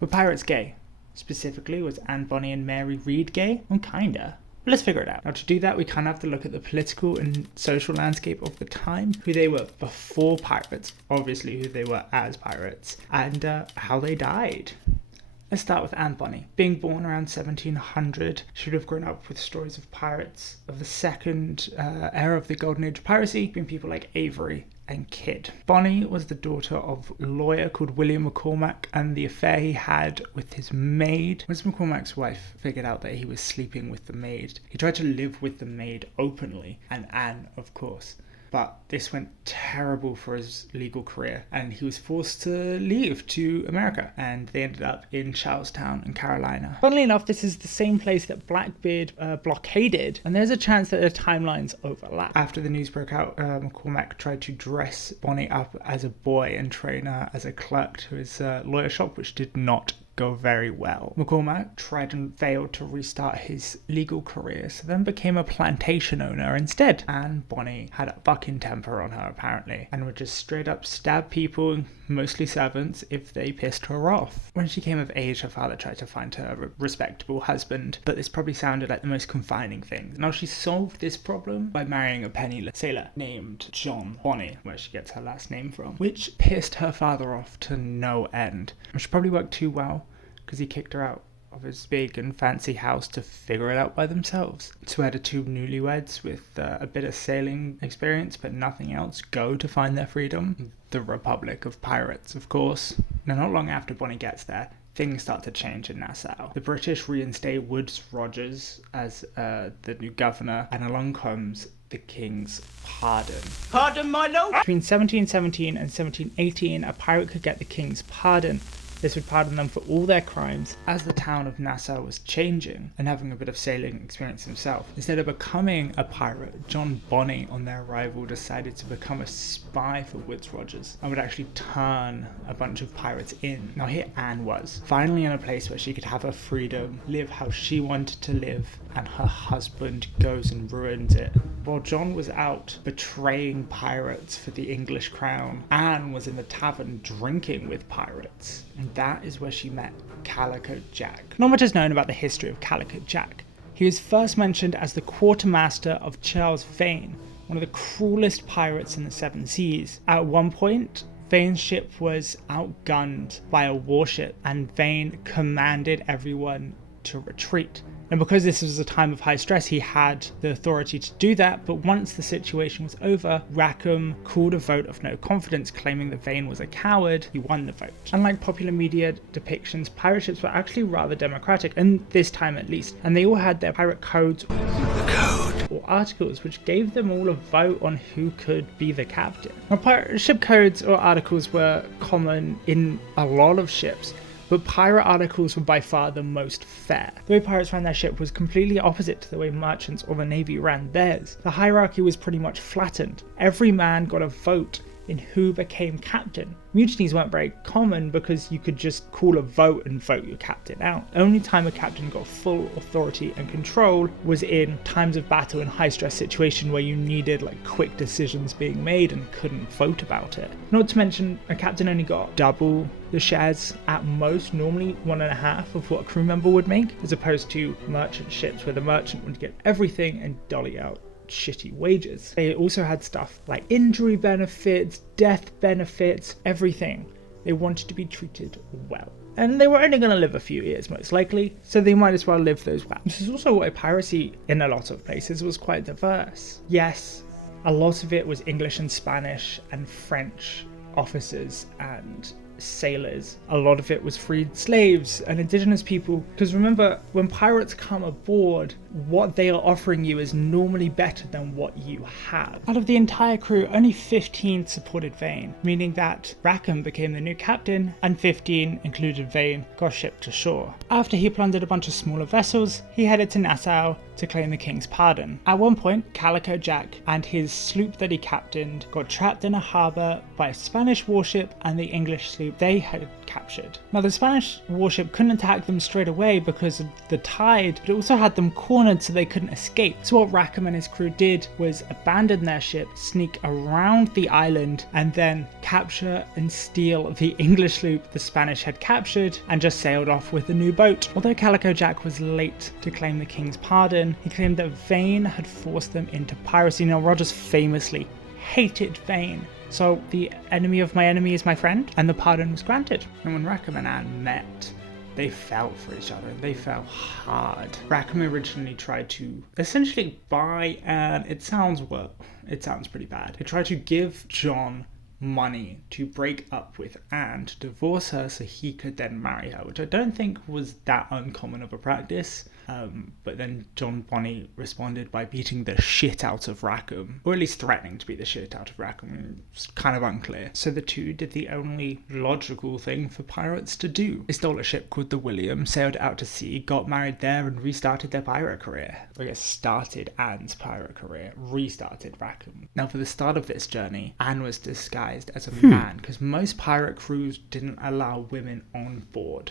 Were pirates gay? Specifically, was Anne Bonny and Mary Read gay? Well, kinda. But let's figure it out. Now, to do that, we kind of have to look at the political and social landscape of the time, who they were before pirates, obviously who they were as pirates, and how they died. Let's start with Anne Bonny. Being born around 1700, she would have grown up with stories of pirates of the second era of the golden age of piracy, being people like Avery and Kidd. Bonny was the daughter of a lawyer called William McCormack, and the affair he had with his maid. Once McCormack's wife figured out that he was sleeping with the maid, he tried to live with the maid openly, and Anne, of course. But this went terrible for his legal career, and he was forced to leave to America, and they ended up in Charlestown in Carolina. Funnily enough, this is the same place that Blackbeard blockaded, and there's a chance that the timelines overlap. After the news broke out, McCormack tried to dress Bonny up as a boy and train her as a clerk to his lawyer shop, which did not go very well. McCormack tried and failed to restart his legal career, so then became a plantation owner instead. And Bonny had a fucking temper on her apparently, and would just straight up stab people, mostly servants, if they pissed her off. When she came of age, her father tried to find her a respectable husband, but this probably sounded like the most confining thing. Now, she solved this problem by marrying a penniless sailor named John Bonny, where she gets her last name from, which pissed her father off to no end. Which probably worked too well, because he kicked her out of his big and fancy house to figure it out by themselves. So where the two newlyweds with a bit of sailing experience but nothing else go to find their freedom? The Republic of Pirates, of course. Now, not long after Bonny gets there, things start to change in Nassau. The British reinstate Woodes Rogers as the new governor, and along comes the king's pardon. Pardon, my lord! Between 1717 and 1718, a pirate could get the king's pardon. This would pardon them for all their crimes. As the town of Nassau was changing and having a bit of sailing experience himself, instead of becoming a pirate, John Bonny, on their arrival, decided to become a spy for Woodes Rogers and would actually turn a bunch of pirates in. Now, here Anne was, finally in a place where she could have her freedom, live how she wanted to live, and her husband goes and ruins it. While John was out betraying pirates for the English crown, Anne was in the tavern drinking with pirates. And that is where she met Calico Jack. Not much is known about the history of Calico Jack. He was first mentioned as the quartermaster of Charles Vane, one of the cruelest pirates in the Seven Seas. At one point, Vane's ship was outgunned by a warship, and Vane commanded everyone to retreat. And because this was a time of high stress, he had the authority to do that, but once the situation was over, Rackham called a vote of no confidence, claiming that Vane was a coward. He won the vote. Unlike popular media depictions, pirate ships were actually rather democratic, and this time at least, and they all had their pirate codes or articles, which gave them all a vote on who could be the captain. Now, pirate ship codes or articles were common in a lot of ships, but pirate articles were by far the most fair. The way pirates ran their ship was completely opposite to the way merchants or the navy ran theirs. The hierarchy was pretty much flattened. Every man got a vote in who became captain. Mutinies weren't very common because you could just call a vote and vote your captain out. The only time a captain got full authority and control was in times of battle and high stress situation where you needed quick decisions being made and couldn't vote about it. Not to mention, a captain only got double the shares at most, normally 1.5 of what a crew member would make, as opposed to merchant ships where the merchant would get everything and dolly out shitty wages. They also had stuff like injury benefits, death benefits, everything. They wanted to be treated well. And they were only going to live a few years most likely, so they might as well live those well. This is also why piracy in a lot of places was quite diverse. Yes, a lot of it was English and Spanish and French officers and sailors. A lot of it was freed slaves and indigenous people, because remember, when pirates come aboard, what they are offering you is normally better than what you have. Out of the entire crew, only 15 supported Vane, meaning that Rackham became the new captain and 15, included Vane, got shipped to shore. After he plundered a bunch of smaller vessels, he headed to Nassau to claim the king's pardon. At one point, Calico Jack and his sloop that he captained got trapped in a harbour by a Spanish warship and the English sloop they had captured. Now, the Spanish warship couldn't attack them straight away because of the tide, but it also had them cornered so they couldn't escape. So what Rackham and his crew did was abandon their ship, sneak around the island, and then capture and steal the English sloop the Spanish had captured and just sailed off with the new boat. Although Calico Jack was late to claim the king's pardon, he claimed that Vane had forced them into piracy. Now, Rogers famously hated Vane, so the enemy of my enemy is my friend, and the pardon was granted. And when Rackham and Anne met, they fell for each other. They fell hard. Rackham originally tried to essentially buy Anne. It sounds pretty bad. He tried to give John money to break up with Anne, to divorce her so he could then marry her, which I don't think was that uncommon of a practice. But then John Bonny responded by beating the shit out of Rackham, or at least threatening to beat the shit out of Rackham. It's kind of unclear. So the two did the only logical thing for pirates to do. They stole a ship called the William, sailed out to sea, got married there, and restarted their pirate career. I guess started Anne's pirate career, restarted Rackham. Now, for the start of this journey, Anne was disguised as a man, because most pirate crews didn't allow women on board.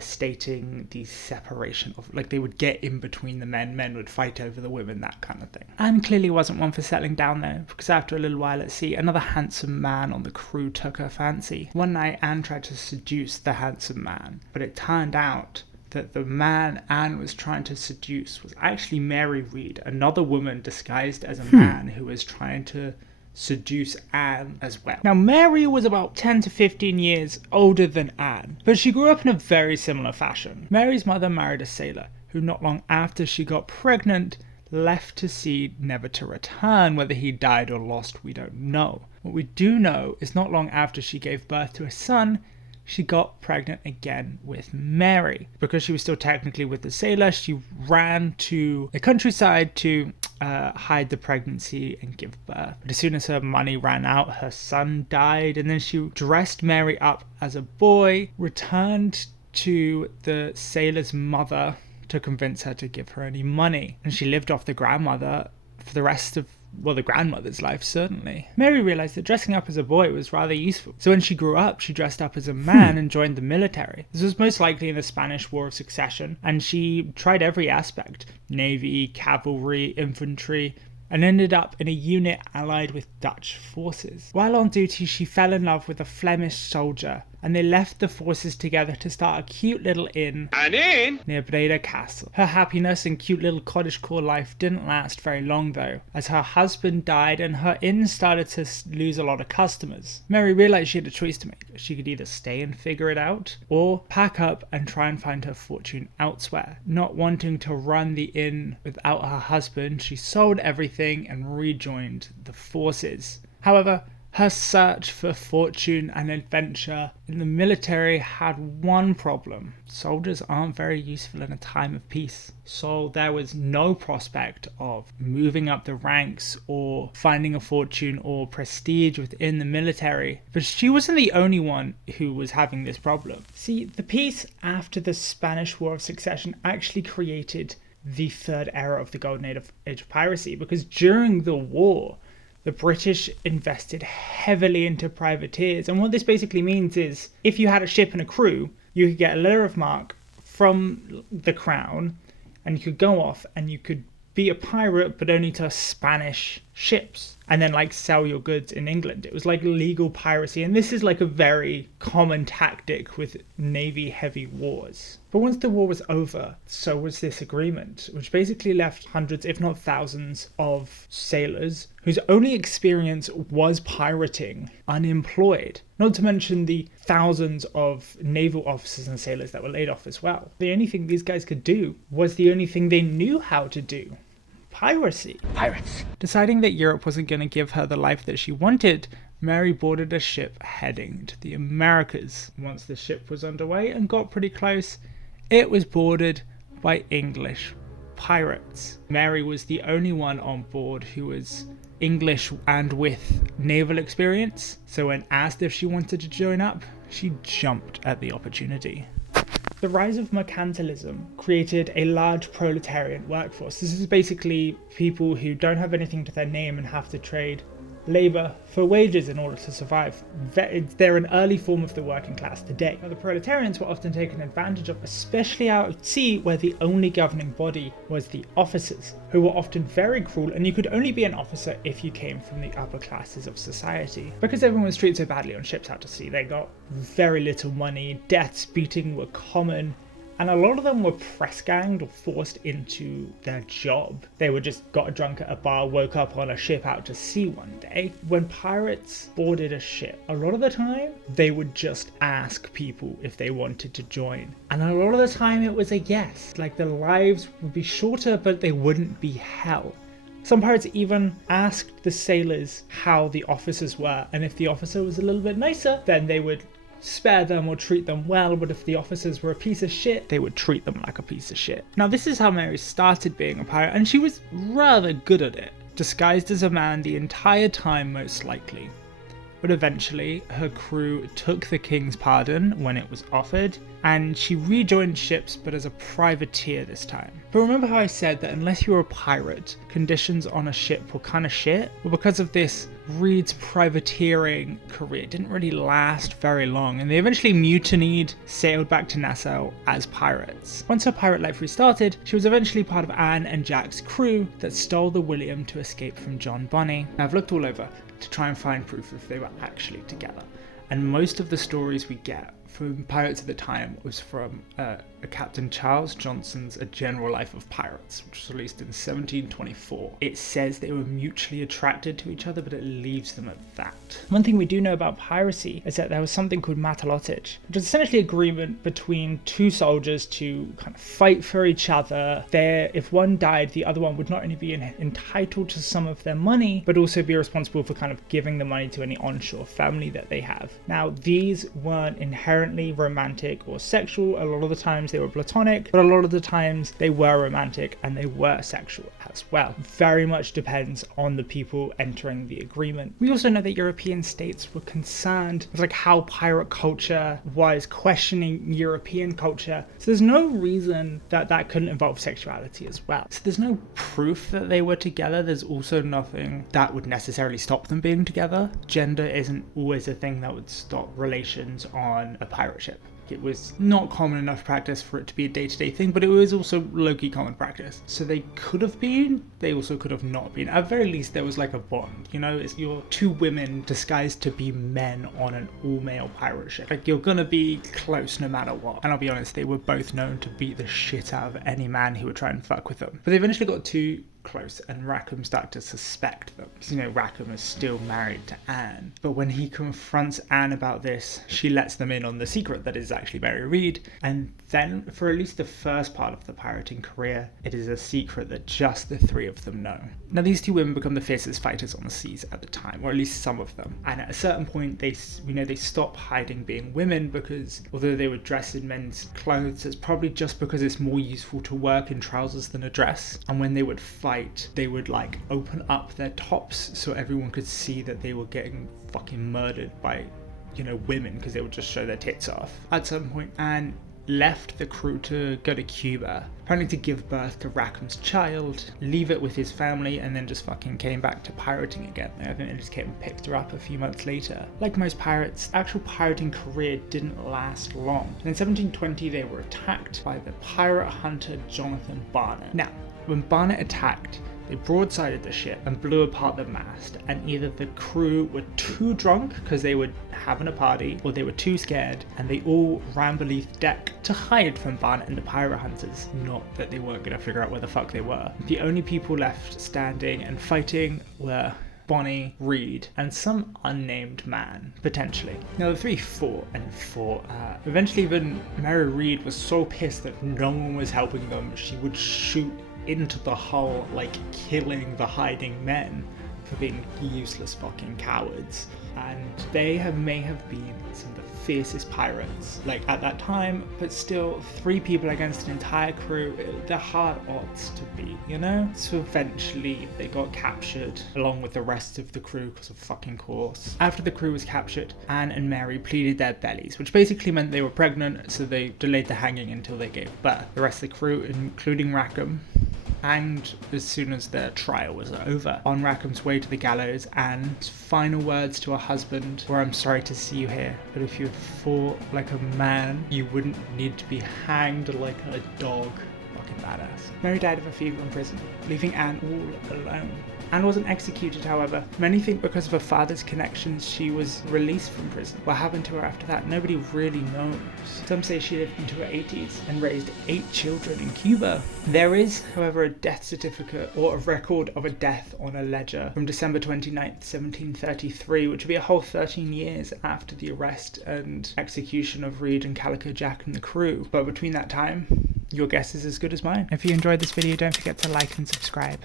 Stating the separation of, like, they would get in between the men would fight over the women, that kind of thing. Anne clearly wasn't one for settling down though, because after a little while at sea, another handsome man on the crew took her fancy. One night, Anne tried to seduce the handsome man, but it turned out that the man Anne was trying to seduce was actually Mary Read, another woman disguised as a man who was trying to seduce Anne as well. Now, Mary was about 10 to 15 years older than Anne, but she grew up in a very similar fashion. Mary's mother married a sailor who, not long after she got pregnant, left to sea never to return. Whether he died or lost, we don't know. What we do know is not long after she gave birth to a son, she got pregnant again with Mary. Because she was still technically with the sailor, she ran to the countryside to hide the pregnancy and give birth. But as soon as her money ran out, her son died, and then she dressed Mary up as a boy, returned to the sailor's mother to convince her to give her any money. And she lived off the grandmother for the rest of the grandmother's life, certainly. Mary realized that dressing up as a boy was rather useful. So when she grew up, she dressed up as a man and joined the military. This was most likely in the Spanish War of Succession, and she tried every aspect: navy, cavalry, infantry, and ended up in a unit allied with Dutch forces. While on duty, she fell in love with a Flemish soldier, and they left the forces together to start a cute little inn near Breda Castle. Her happiness and cute little cottagecore life didn't last very long though, as her husband died and her inn started to lose a lot of customers. Mary realized she had a choice to make. She could either stay and figure it out, or pack up and try and find her fortune elsewhere. Not wanting to run the inn without her husband, she sold everything and rejoined the forces. However, her search for fortune and adventure in the military had one problem. Soldiers aren't very useful in a time of peace. So there was no prospect of moving up the ranks or finding a fortune or prestige within the military. But she wasn't the only one who was having this problem. See, the peace after the Spanish War of Succession actually created the third era of the golden age of piracy, because during the war, the British invested heavily into privateers. And what this basically means is, if you had a ship and a crew, you could get a letter of marque from the crown, and you could go off and you could be a pirate, but only to Spanish ships, and then like sell your goods in England. It was like legal piracy, and this is like a very common tactic with navy heavy wars. But once the war was over, so was this agreement, which basically left hundreds, if not thousands, of sailors whose only experience was pirating unemployed. Not to mention the thousands of naval officers and sailors that were laid off as well. The only thing these guys could do was the only thing they knew how to do: piracy. Pirates. Deciding that Europe wasn't going to give her the life that she wanted, Mary boarded a ship heading to the Americas. Once the ship was underway and got pretty close, it was boarded by English pirates. Mary was the only one on board who was English and with naval experience, so when asked if she wanted to join up, she jumped at the opportunity. The rise of mercantilism created a large proletarian workforce. This is basically people who don't have anything to their name and have to trade labor for wages in order to survive. They're an early form of the working class today. Now, the proletarians were often taken advantage of, especially out at sea, where the only governing body was the officers, who were often very cruel, and you could only be an officer if you came from the upper classes of society. Because everyone was treated so badly on ships out to sea, they got very little money, deaths, beating were common, and a lot of them were press ganged or forced into their job. They were just got drunk at a bar, woke up on a ship out to sea one day. When pirates boarded a ship, a lot of the time, they would just ask people if they wanted to join. And a lot of the time it was a yes. Like, the lives would be shorter, but they wouldn't be hell. Some pirates even asked the sailors how the officers were, and if the officer was a little bit nicer, then they would spare them or treat them well, but if the officers were a piece of shit, they would treat them like a piece of shit. Now, this is how Mary started being a pirate, and she was rather good at it, disguised as a man the entire time most likely. But eventually, her crew took the king's pardon when it was offered, and she rejoined ships, but as a privateer this time. But remember how I said that unless you were a pirate, conditions on a ship were kind of shit? Well, because of this, Reed's privateering career didn't really last very long, and they eventually mutinied, sailed back to Nassau as pirates. Once her pirate life restarted, she was eventually part of Anne and Jack's crew that stole the William to escape from John Bonny. Now, I've looked all over to try and find proof if they were actually together, and most of the stories we get from pirates at the time was from a Captain Charles Johnson's A General Life of Pirates, which was released in 1724. It says they were mutually attracted to each other, but it leaves them at that. One thing we do know about piracy is that there was something called matalotage, which was essentially an agreement between two soldiers to kind of fight for each other. If one died, the other one would not only be entitled to some of their money, but also be responsible for kind of giving the money to any onshore family that they have. Now, these weren't inherently romantic or sexual. A lot of the times they were platonic, but a lot of the times they were romantic and they were sexual as well. Very much depends on the people entering the agreement. We also know that European states were concerned with like how pirate culture was questioning European culture. So there's no reason that that couldn't involve sexuality as well. So there's no proof that they were together. There's also nothing that would necessarily stop them being together. Gender isn't always a thing that would stop relations on a pirate ship. It was not common enough practice for it to be a day-to-day thing, but it was also low-key common practice. So they could have been, they also could have not been. At very least, there was like a bond, you know? It's your two women disguised to be men on an all-male pirate ship. Like, you're gonna be close no matter what. And I'll be honest, they were both known to beat the shit out of any man who would try and fuck with them. But they eventually got too close, and Rackham started to suspect them. Because, you know, Rackham is still married to Anne. But when he confronts Anne about this, she lets them in on the secret that is actually Mary Read. And then, for at least the first part of the pirating career, it is a secret that just the three of them know. Now, these two women become the fiercest fighters on the seas at the time, or at least some of them. And at a certain point, they stop hiding being women, because although they would dress in men's clothes, it's probably just because it's more useful to work in trousers than a dress. And when they would fight, they would like open up their tops so everyone could see that they were getting fucking murdered by, you know, women, because they would just show their tits off. At some point, Anne left the crew to go to Cuba, apparently to give birth to Rackham's child, leave it with his family, and then just fucking came back to pirating again. I think they just came and picked her up a few months later. Like most pirates, actual pirating career didn't last long. And in 1720, they were attacked by the pirate hunter Jonathan Barnett. Now, when Barnett attacked, they broadsided the ship and blew apart the mast, and either the crew were too drunk because they were having a party, or they were too scared, and they all ran beneath deck to hide from Barnett and the pirate hunters. Not that they weren't going to figure out where the fuck they were. The only people left standing and fighting were Bonny, Reed, and some unnamed man, potentially. Now, the three fought and fought. Eventually, even Mary Read was so pissed that no one was helping them, she would shoot into the hull, like killing the hiding men. for being useless fucking cowards. And they may have been some of the fiercest pirates, like at that time, but still 3 people against an entire crew, they're hard odds to beat, you know? So eventually they got captured along with the rest of the crew because of fucking course. After the crew was captured, Anne and Mary pleaded their bellies, which basically meant they were pregnant, so they delayed the hanging until they gave birth. The rest of the crew, including Rackham, hanged as soon as their trial was over. On Rackham's way to the gallows, Anne's final words to her husband were, "I'm sorry to see you here, but if you had fought like a man, you wouldn't need to be hanged like a dog." Fucking badass. Mary died of a fever in prison, leaving Anne all alone. Anne wasn't executed, however. Many think because of her father's connections she was released from prison. What happened to her after that, nobody really knows. Some say she lived into her 80s and raised 8 children in Cuba. There is, however, a death certificate or a record of a death on a ledger from December 29th, 1733, which would be a whole 13 years after the arrest and execution of Reed and Calico Jack and the crew. But between that time, your guess is as good as mine. If you enjoyed this video, don't forget to like and subscribe.